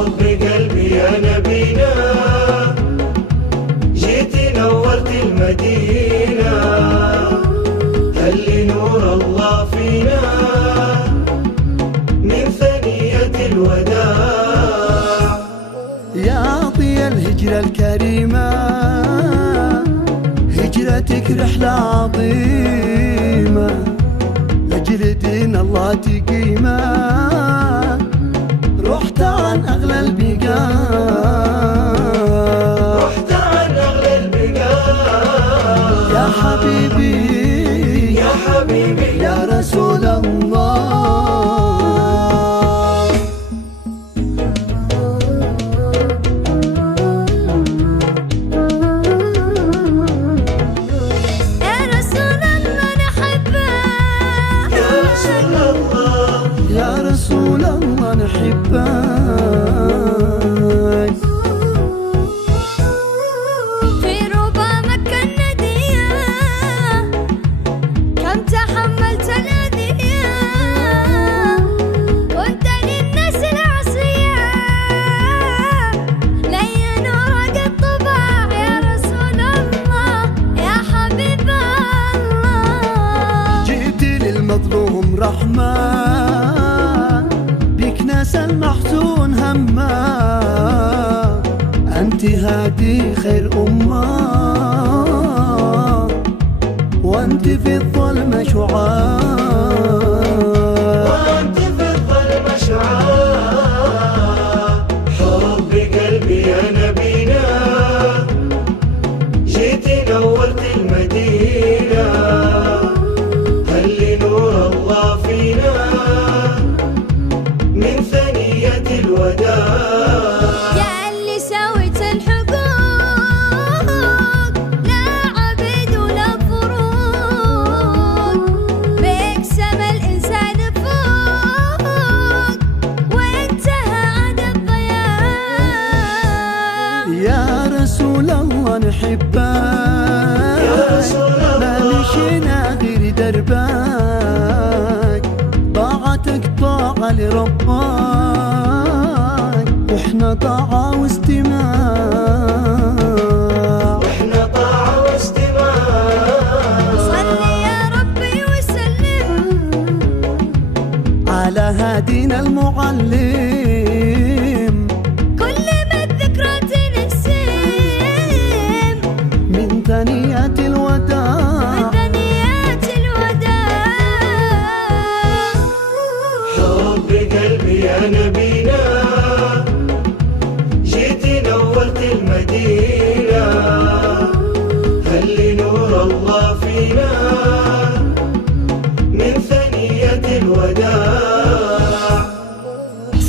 حب قلبي يا نبينا، جيت نورت المدينة، هل نور الله فينا من ثنية الوداع. يا ضي الهجرة الكريمة، هجرتك رحلة عظيمة، لأجل دين الله تقيمة، رحت عن أغلى البقاع، رحت عن أغلى البقاع. يا حبيبي يا حبيبي يا رسول الله. يا رسول الله نحبك، في ربى مكة الندية كم تحملت الأذية، كنت للناس العصية لين ورق الطباع. يا رسول الله يا حبيب الله، جئت للمظلوم رحمة، ناس المحزون هما، أنت هادي خير أمة، وأنت في الظلمة شعاع، وأنت في الظلمة شعاع. حب قلبي يا نبينا، جيت نورت المدينة، هل نور الله فينا من ثنية الوداع. يا اللي سويت الحقوق لا عبيد ولا فروق، بك سما الإنسان فوق وانتهى عن الضياع. يا رسول الله نحبك، يا رسول الله ما مشينا غير دربك، طاعتك طاعة لربك، واحنا طاعة واستماع، واحنا طاعة واستماع. صل يا ربي وسلم على هادينا المعلم، كل ما الذكرى تنسم من ثنيات الوداع، من ثنيات الوداع. حب قلبي يا نبينا، جيت نورت المدينة، هل نور الله فينا من ثنية الوداع.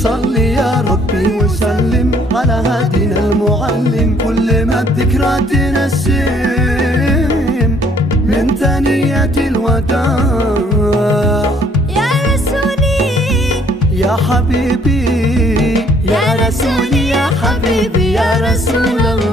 صل يا ربي وسلم على هادينا المعلم، كل ما الذكرى تنسم من ثنيات الوداع. يا رسولي يا حبيبي يا رسولي يا حبيبي يا رسول الله.